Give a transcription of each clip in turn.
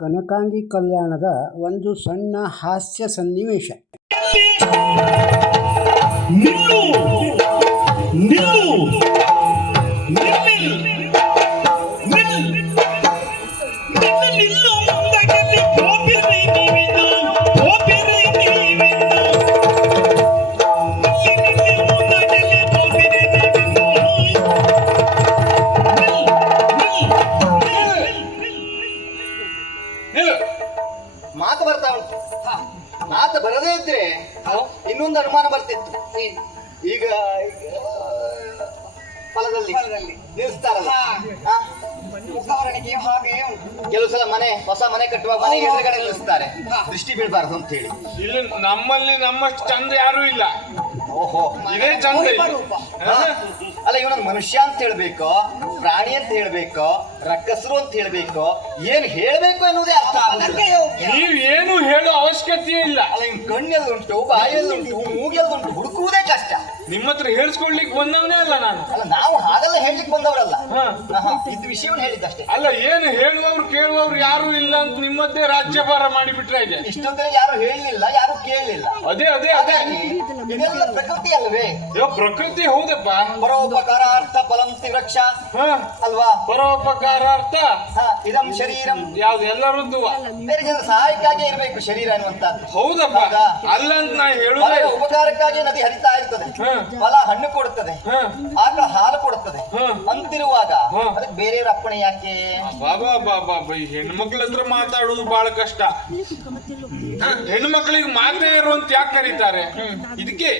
ಕನಕಾಂಗಿ ಕಲ್ಯಾಣದ ಒಂದು ಸಣ್ಣ ಹಾಸ್ಯ ಸನ್ನಿವೇಶ. ನಿಲ್ಲು ನಿಲ್ಲು ನಿಲ್ಲು ನಿಲ್ಲು ಮುಂದಕ್ಕೆ ಹೋಗಿರಿ ನೀವಿದು ಹೋಗಿರಿ ನೀವಿದು ಮುಂದಕ್ಕೆ ಹೋಗಿರಿ ನೀವಿದು ಮಾತು ಬರ್ತಾ ಉಂಟು. ಮಾತು ಬರದೇ ಇದ್ರೆ ಇನ್ನೊಂದು ಅನುಮಾನ ಬರ್ತಿತ್ತು. ಈಗ ಫಲದಲ್ಲಿ ನಿಲ್ಲಿಸ್ತಾರಲ್ಲ, ಕೆಲವು ಸಲ ಹೊಸ ಮನೆ ಕಟ್ಟುವಾಗ ಮನೆಗೆ ಎದುರುಗಡೆ ನಿಲ್ಲಿಸ್ತಾರೆ, ದೃಷ್ಟಿ ಬೀಳ್ಬಾರ್ದು ಅಂತ ಹೇಳಿ. ಇಲ್ಲಿ ನಮ್ಮಲ್ಲಿ ನಮ್ಮಷ್ಟು ಚಂದ ಯಾರು ಇಲ್ಲ. ಓಹೋ, ಇದೇ ಚಂದ. ಅಲ್ಲ, ಇವನೊಂದು ಮನುಷ್ಯ ಅಂತ ಹೇಳ್ಬೇಕು, ಪ್ರಾಣಿ ಅಂತ ಹೇಳ್ಬೇಕು, ರಕ್ಕಸರು ಅಂತ ಹೇಳ್ಬೇಕು, ಏನ್ ಹೇಳ್ಬೇಕು ಎನ್ನುವುದೇ ಅರ್ಥ ಆಗಲ್ಲ. ನೀವ್ ಏನು ಹೇಳೋ ಅವಶ್ಯಕತೆ ಇಲ್ಲ. ಅಲ್ಲ, ಇವ್ ಕಣ್ಣೆಲ್ಲುಂಟು, ಬಾಯೆಲ್ಲುಂಟು, ಮೂಗೆಲ್ಲುಂಟು, ಹುಡುಕುವುದೇ ಕಷ್ಟ. ನಿಮ್ಮ ಹತ್ರ ಹೇಳ್ಸ್ಕೊಳ್ಲಿಕ್ಕೆ ಬಂದವನೇ ಅಲ್ಲ ನಾನು. ಅಲ್ಲ, ನಾವು ಹಾಗೆಲ್ಲ ಹೇಳ್ಲಿಕ್ಕೆ ಬಂದವರಲ್ಲ, ಇದ್ ವಿಷಯವನ್ನು ಹೇಳಿದ್ದಷ್ಟೇ. ಅಲ್ಲ, ಏನು ಹೇಳುವವ್ರು ಕೇಳುವವ್ರು ಯಾರು ಇಲ್ಲ ಅಂತ ನಿಮ್ಮದ್ದೇ ರಾಜ್ಯಭಾರ ಮಾಡಿಬಿಟ್ರೆ ಇದೆ. ಇಷ್ಟೊತ್ತಲ್ಲಿ ಯಾರು ಹೇಳಲಿಲ್ಲ, ಯಾರು ಕೇಳಲಿಲ್ಲ. ಅದೇ ಅದೇ ಅದೇ ಇದೆಲ್ಲ ಪ್ರಕೃತಿ ಅಲ್ವೇ? ಪ್ರಕೃತಿ ಹೌದಪ್ಪ. ಪರೋಪಕಾರಾರ್ಥ ಫಲಂತಿ ವೃಕ್ಷ ಅಲ್ವಾ? ಪರೋಪಕಾರಾರ್ಥ ಇದಂ ಶರೀರಂ. ಯಾವ್ದು ಎಲ್ಲರದ್ದು ಬೇರೆ ಜನರ ಸಹಾಯಕ್ಕಾಗಿ ಇರಬೇಕು ಶರೀರ ಅನ್ನುವಂಥದ್ದು. ಹೌದಪ್ಪ, ಅಲ್ಲ ಅಂತ ನಾ ಹೇಳುದೇ. ಉಪಕಾರಕ್ಕಾಗಿ ನದಿ ಹರಿತಾ ಇರ್ತದೆ, ಫಲ ಹಣ್ಣು ಕೊಡುತ್ತದೆ, ಆಕಳ ಹಾಲು ಕೊಡುತ್ತದೆ ಅಂತಿರುವಾಗ ಅದಕ್ಕೆ ಬೇರೆಯವ್ರ ಅಪ್ಪಣೆ ಯಾಕೆ? ಬಾಬಾ ಬಾಬಾ ಈ ಹೆಣ್ಮಕ್ಳ ಹತ್ರ ಮಾತಾಡೋದು ಬಹಳ ಕಷ್ಟ. ಹೆಣ್ಮಕ್ಳಿಗೆ ಮಾತೇ ಇರು ಅಂತ ಯಾಕೆ ಕರೀತಾರೆ? ಇದಕ್ಕೆ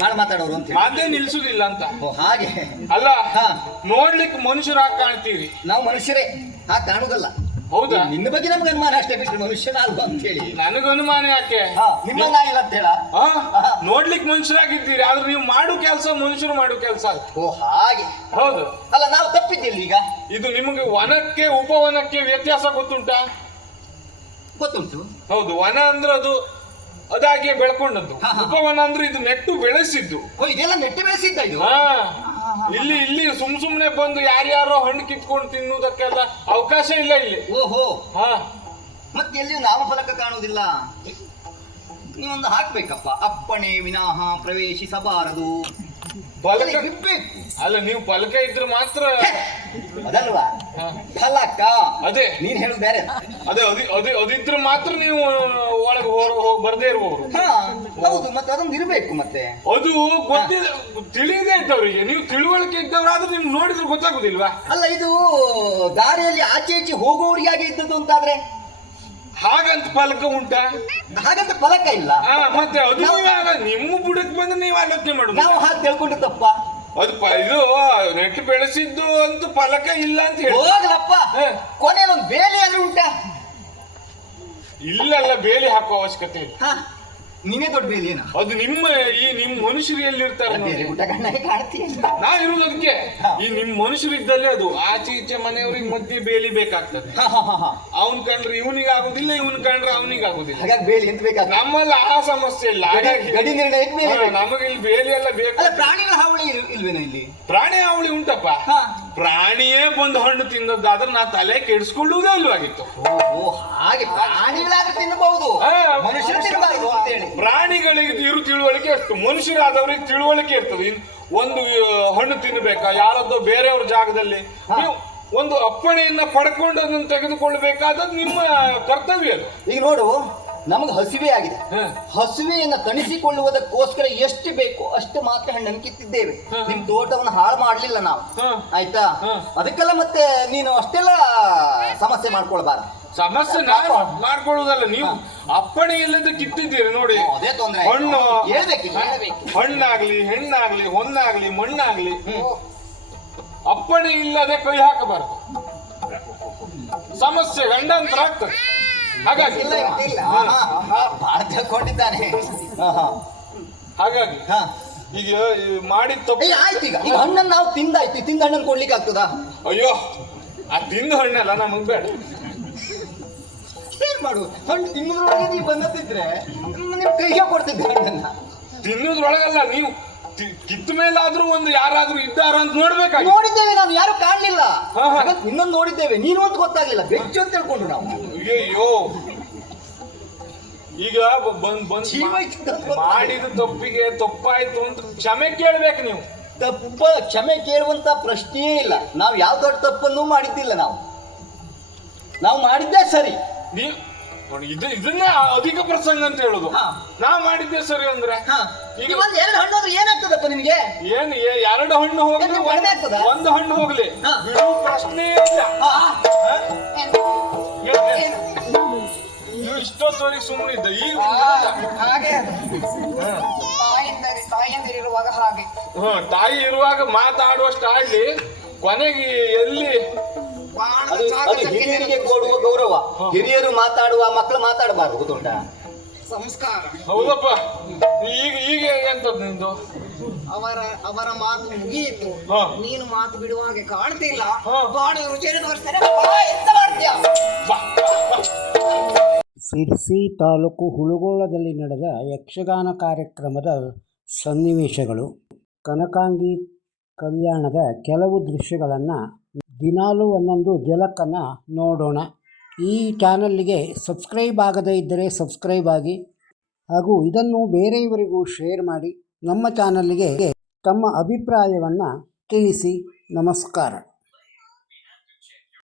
ಬಾಳ ಮಾತಾಡೋರು ಅಂತ ಮಾತೇ ನಿಲ್ಸುದಿಲ್ಲ ಅಂತ. ಹಾಗೆ ಅಲ್ಲ, ನೋಡ್ಲಿಕ್ಕೆ ಮನುಷ್ಯರಾಗಿ ಕಾಣ್ತೀವಿ. ನಾವು ಮನುಷ್ಯರೇ ಕಾಣುದಲ್ಲ. ಹೌದಾ? ನಿನ್ನ ಬಗ್ಗೆ ನಮ್ಗೆ ಅನುಮಾನ ಅಷ್ಟೇ ಬಿಟ್ಟರೆ ಮನುಷ್ಯನ ಅಲ್ವಾ ಅಂತ ಹೇಳಿ. ನನಗ ಅನುಮಾನ ಯಾಕೆ? ನಿಮ್ಮ ಇಲ್ಲ ಅಂತ ಹೇಳ. ನೋಡ್ಲಿಕ್ಕೆ ಮನುಷ್ಯರಾಗಿದ್ದೀರಿ, ಆದ್ರೆ ನೀವು ಮಾಡೋ ಕೆಲಸ ಮನುಷ್ಯರು ಮಾಡೋ ಕೆಲಸ. ಓ ಹಾಗೆ. ಹೌದು. ಅಲ್ಲ, ನಾವು ತಪ್ಪಿದ್ದಿಲ್ಲ ಈಗ. ಇದು ನಿಮಗೆ ವನಕ್ಕೆ ಉಪವನಕ್ಕೆ ವ್ಯತ್ಯಾಸ ಗೊತ್ತುಂಟಾ? ಗೊತ್ತುಂಟು. ಹೌದು, ವನ ಅಂದ್ರೆ ಅದು ಅದಾಗೆ ಬೆಳ್ಕೊಂಡದ್ದು. ಉಪವನ ಅಂದ್ರೆ ಇದು ನೆಟ್ಟು ಬೆಳೆಸಿದ್ದು. ಇದೆಲ್ಲ ನೆಟ್ಟು ಬೆಳೆಸಿದ್ದ ಇದು. ಇಲ್ಲಿ ಇಲ್ಲಿ ಸುಮ್ನೆ ಬಂದು ಯಾರ್ಯಾರೋ ಹಣ್ಣು ಕಿತ್ಕೊಂಡು ತಿನ್ನುವುದಕ್ಕೆಲ್ಲ ಅವಕಾಶ ಇಲ್ಲ ಇಲ್ಲಿ. ಓಹೋ, ಮತ್ತೆ ಎಲ್ಲಿಯೂ ನಾಮಫಲಕ ಕಾಣುವುದಿಲ್ಲ. ನೀವೊಂದು ಹಾಕ್ಬೇಕಪ್ಪ, ಅಪ್ಪಣೆ ವಿನಾಹ ಪ್ರವೇಶಿಸಬಾರದು. ಅಲ್ಲ, ನೀವು ಫಲಕ ಇದ್ರೆ ಮಾತ್ರ ಅದಲ್ವಾ ಫಲಕ. ಅದೇ ನೀನ್ ಹೇಳುದು ಬೇರೆ. ಅದೇ ಅದಿದ್ರೆ ಮಾತ್ರ ನೀವು ಒಳಗೆ ಬರ್ದೇ ಇರುವವರು. ಹೌದು, ಮತ್ತೆ ಅದೊಂದು ಇರ್ಬೇಕು. ಮತ್ತೆ ಅದು ಗೊತ್ತಿದೆ, ತಿಳಿಯದೇ ಇದ್ದವರಿಗೆ. ನೀವು ತಿಳುವಳಿಕೆ ಇದ್ದವರಾದ್ರೂ ನಿಮ್ಗೆ ನೋಡಿದ್ರೆ ಗೊತ್ತಾಗುದಿಲ್ವಾ? ಅಲ್ಲ, ಇದು ದಾರಿಯಲ್ಲಿ ಆಚೆ ಈಚೆ ಹೋಗುವವರಿಗಾಗೆ ಇದ್ದದ್ದು ಅಂತಾದ್ರೆ ಹಾಗಂತ ಫಲಕ ಉಂಟಾ? ಹಾಗಂತ ಫಲಕ ಇಲ್ಲ. ಮತ್ತೆ ಅದು ನಿಮ್ಮ ಬುಡಕ್ ಬಂದ್ರೆ ನೀವು ಆಲೋಚನೆ ಮಾಡುದು. ನಾವು ಹಾಗೆ ತಿಳ್ಕೊಂಡು ತಪ್ಪ. ಅದು ಇದು ನೆಟ್ಟು ಬೆಳೆಸಿದ್ದು ಅಂತ ಫಲಕ ಇಲ್ಲ ಅಂತ ಹೇಳಿ ಹೋಗ್ಲಪ್ಪ. ಕೊನೆಯಲ್ಲಿ ಒಂದು ಬೇಲಿ ಆದ್ರೂ ಉಂಟಾ? ಇಲ್ಲಲ್ಲ, ಬೇಲಿ ಹಾಕುವ ಅವಶ್ಯಕತೆ ಇಲ್ಲ. ನೀನೇ ದೊಡ್ಡ ಬೇಲಿ ಏನ? ಅದು ನಿಮ್ಮ ಮನುಷ್ಯರು ಎಲ್ಲಿರ್ತಾರೆ ನಾ ಇರುವುದು ಅದಕ್ಕೆ. ಈ ನಿಮ್ ಮನುಷ್ಯರು ಇದ್ದಲ್ಲಿ ಅದು ಆಚೆ ಈಚೆ ಮನೆಯವ್ರಿಗೆ ಮಧ್ಯೆ ಬೇಲಿ ಬೇಕಾಗ್ತದೆ. ಅವನ್ ಕಂಡ್ರೆ ಇವನಿಗೆ ಆಗುದಿಲ್ಲ, ಇವನ್ ಕಂಡ್ರೆ ಅವನಿಗೆ ಆಗುದಿಲ್ಲ. ಹಾಗಾಗಿ ಬೇಲಿ ಎಂತ ಬೇಕಾಗ್ತದೆ? ನಮ್ಮಲ್ಲಿ ಆ ಸಮಸ್ಯೆ ಇಲ್ಲ. ಗಡಿ ನಿರ್ಣಯ ನಮಗೆ ಇಲ್ಲಿ ಬೇಲಿ ಎಲ್ಲ ಬೇಕು. ಪ್ರಾಣಿಗಳ ಹಾವಳಿ ಇಲ್ವೇನ ಇಲ್ಲಿ? ಪ್ರಾಣಿ ಹಾವಳಿ ಉಂಟಪ್ಪ. ಪ್ರಾಣಿಯೇ ಬಂದು ಹಣ್ಣು ತಿಂದದ್ದಾದ್ರೆ ನಾ ತಲೆ ಕೆಡಿಸ್ಕೊಳ್ಳುವುದೇ ಇಲ್ವಾಗಿತ್ತು. ಓ ಹಾಗೆ, ಪ್ರಾಣಿಗಳಾದ್ರೆ ತಿನ್ನಬಹುದು, ಮನುಷ್ಯರು ತಿನ್ನಬಾರದು ಅಂತ ಹೇಳಿ. ಪ್ರಾಣಿಗಳಿಗೆ ಇರು ತಿಳುವಳಿಕೆ ಇರ್ತದೆ, ಮನುಷ್ಯರಾದವ್ರಿಗೆ ತಿಳುವಳಿಕೆ ಇರ್ತದೆ. ಒಂದು ಹಣ್ಣು ತಿನ್ನಬೇಕಾ, ಯಾರದ್ದೋ ಬೇರೆಯವ್ರ ಜಾಗದಲ್ಲಿ ನೀವು ಒಂದು ಅಪ್ಪಣೆಯನ್ನ ಪಡ್ಕೊಂಡು ಅದನ್ನು ತೆಗೆದುಕೊಳ್ಬೇಕಾದದ್ದು ನಿಮ್ಮ ಕರ್ತವ್ಯ. ಈಗ ನೋಡು, ನಮಗೆ ಹಸಿವೆ ಆಗಿದೆ. ಹಸಿವೆಯನ್ನ ತಣಿಸಿಕೊಳ್ಳುವುದಕ್ಕೋಸ್ಕರ ಎಷ್ಟು ಬೇಕು ಅಷ್ಟು ಮಾತ್ರ ಹಣ್ಣನ್ನು ಕಿತ್ತಿದ್ದೇವೆ. ನಿಮ್ ತೋಟವನ್ನು ಹಾಳು ಮಾಡ್ಲಿಲ್ಲ ನಾವು, ಆಯ್ತಾ? ಅದಕ್ಕೆಲ್ಲ ಮತ್ತೆ ನೀನು ಅಷ್ಟೆಲ್ಲ ಸಮಸ್ಯೆ ಮಾಡ್ಕೊಳ್ಬಾರ್ದು. ಸಮಸ್ಯೆ ಮಾಡ್ಕೊಳ್ಳುವುದಲ್ಲ, ನೀವು ಅಪ್ಪಣೆ ಇಲ್ಲದ ಕಿತ್ತಿದ್ದೀರಿ ನೋಡಿ. ಅದೇ ತೊಂದ್ರೆ. ಹಣ್ಣು ಹಣ್ಣಾಗ್ಲಿ, ಹೆಣ್ಣಾಗ್ಲಿ, ಹೊನ್ನಾಗ್ಲಿ, ಮಣ್ಣಾಗ್ಲಿ ಅಪ್ಪಣೆ ಇಲ್ಲದೆ ಕೈ ಹಾಕಬಾರದು. ಸಮಸ್ಯೆ ಗಂಡಾಂತರ ಆಗ್ತದೆ. ಹಾಗಾಗಿ ತಿಳ್ಕೊಂಡಿದ್ದಾನೆ. ಹಾಗಾಗಿ ಈಗ ಮಾಡಿದ ತಪ್ಪು ಆಯ್ತು. ಈಗ ಹಣ್ಣನ್ನು ನಾವು ತಿಂದಾಯ್ತು, ತಿಂದ ಹಣ್ಣನ್ನು ಕೊಡ್ಲಿಕ್ಕೆ ಆಗ್ತದಾ? ಅಯ್ಯೋ, ಆ ತಿಂದ ಹಣ್ಣಲ್ಲ ನಮಗ್ ಬೇಡ. ಏನ್ ಮಾಡುದು? ಹಣ್ಣು ತಿನ್ನೋದ್ರೊಳಗೆ ನೀವು ಬಂದಿದ್ರೆ ನಿಮ್ ಕೈಗೆ ಕೊಡ್ತಿದ್ದೆ ಹಣ್ಣನ್ನ. ತಿನ್ನೋದ್ರೊಳಗಲ್ಲ, ನೀವು ಕಿತ್ತ ಮೇಲಾದ್ರೂ ಒಂದು ಯಾರಾದ್ರೂ ಇದ್ದಾರ ಅಂತ ನೋಡ್ಬೇಕಾಗಿ ನೋಡಿದ್ದೇವೆ. ನಾನು ಯಾರು ಕಾಣಲಿಲ್ಲ. ಇನ್ನೊಂದು ನೋಡಿದ್ದೇವೆ, ನೀನು ಅಂತ ಗೊತ್ತಾಗ್ಲಿಲ್ಲ. ಬೆಚ್ಚು ಅಂತ ಹೇಳ್ಕೊಂಡ್ರು ನಾವು. ಅಯ್ಯೋ ಈಗ ಬಂದ್ ಜೀವ ಇತ್ತು ಅಂತ ಗೊತ್ತಾಗ್ಲಿಲ್ಲ. ಮಾಡಿದ ತಪ್ಪಿಗೆ ತಪ್ಪಾಯ್ತು ಅಂತ ಕ್ಷಮೆ ಕೇಳ್ಬೇಕು ನೀವು. ಕ್ಷಮೆ ಕೇಳುವಂತ ಪ್ರಶ್ನೆಯೇ ಇಲ್ಲ. ನಾವು ಯಾವ ದೊಡ್ಡ ತಪ್ಪನ್ನು ಮಾಡಿದ್ದಿಲ್ಲ. ನಾವು ಮಾಡಿದ್ದೇ ಸರಿ. ನೀವು ನೋಡಿ, ಇದನ್ನ ಅಧಿಕ ಪ್ರಸಂಗ ಅಂತ ಹೇಳುದು. ನಾವ್ ಮಾಡಿದ್ದೆ ಸರಿ ಅಂದ್ರೆ ಈಗ ಒಂದ್ ಎರಡು ಹಣ್ಣು ಹೋದ್ರೆ ಏನಾಗ್ತದಪ್ಪ ನಿಮ್ಗೆ? ಏನು ಎರಡು ಹಣ್ಣು ಹೋಗ್ಲಿ, ನಿಮ್ಗೆ ಕಡಿಮೆ ಆಗ್ತದಾ? ಒಂದು ಹಣ್ಣು ಹೋಗ್ಲಿ, ಬಿಡುವ ಪ್ರಶ್ನೆ ಇಲ್ಲ. ನೀವು ಇಷ್ಟೊತ್ತವರೆಗೆ ಸುಮ್ಮನಿದ್ದ ಈಗ ಹಾಗೆ ತಾಯಿಯಂದಿರುವಾಗ ಹಾಗೆ ತಾಯಿ ಇರುವಾಗ ಮಾತಾಡುವಷ್ಟು ಆಡ್ಲಿ, ಕೊನೆಗೆ ಎಲ್ಲಿ ಅದು ಹಿರಿಯರಿಗೆ ಕೊಡುವ ಗೌರವ. ಹಿರಿಯರು ಮಾತಾಡುವ, ಮಕ್ಕಳು ಮಾತಾಡಬಾರ್ದು, ಗೊತ್ತುಂಟಾ? ಸಂಸ್ಕಾರ. ಹೌದಪ್ಪ. ಈಗ ಈಗ ಎಂತದ್ ನಿಂದು? ಅವರ ಮಾತು ಮುಗಿಯಿತು, ನೀನು ಮಾತು ಬಿಡುವ ಹಾಗೆ ಕಾಣ್ತಿಲ್ಲ. ಬಾಡಿ ರುಚಿಯನ್ನು ತೋರಿಸ್ತಾರೆ, ಎಂತ ಮಾಡ್ತೀಯ? ಸಿರ್ಸಿ ತಾಲೂಕು ಹುಳುಗೋಳದಲ್ಲಿ ನಡೆದ ಯಕ್ಷಗಾನ ಕಾರ್ಯಕ್ರಮದ ಸನ್ನಿವೇಶಗಳು, ಕನಕಾಂಗಿ ಕಲ್ಯಾಣದ ಕೆಲವು ದೃಶ್ಯಗಳನ್ನು ದಿನಾಲೂ ಒಂದೊಂದು ಝಲಕನ್ನು ನೋಡೋಣ. ಈ ಚಾನಲ್ಗೆ ಸಬ್ಸ್ಕ್ರೈಬ್ ಆಗದೇ ಇದ್ದರೆ ಸಬ್ಸ್ಕ್ರೈಬ್ ಆಗಿ, ಹಾಗೂ ಇದನ್ನು ಬೇರೆಯವರಿಗೂ ಶೇರ್ ಮಾಡಿ ನಮ್ಮ ಚಾನಲ್ಗೆ ತಮ್ಮ ಅಭಿಪ್ರಾಯವನ್ನು ತಿಳಿಸಿ. ನಮಸ್ಕಾರ.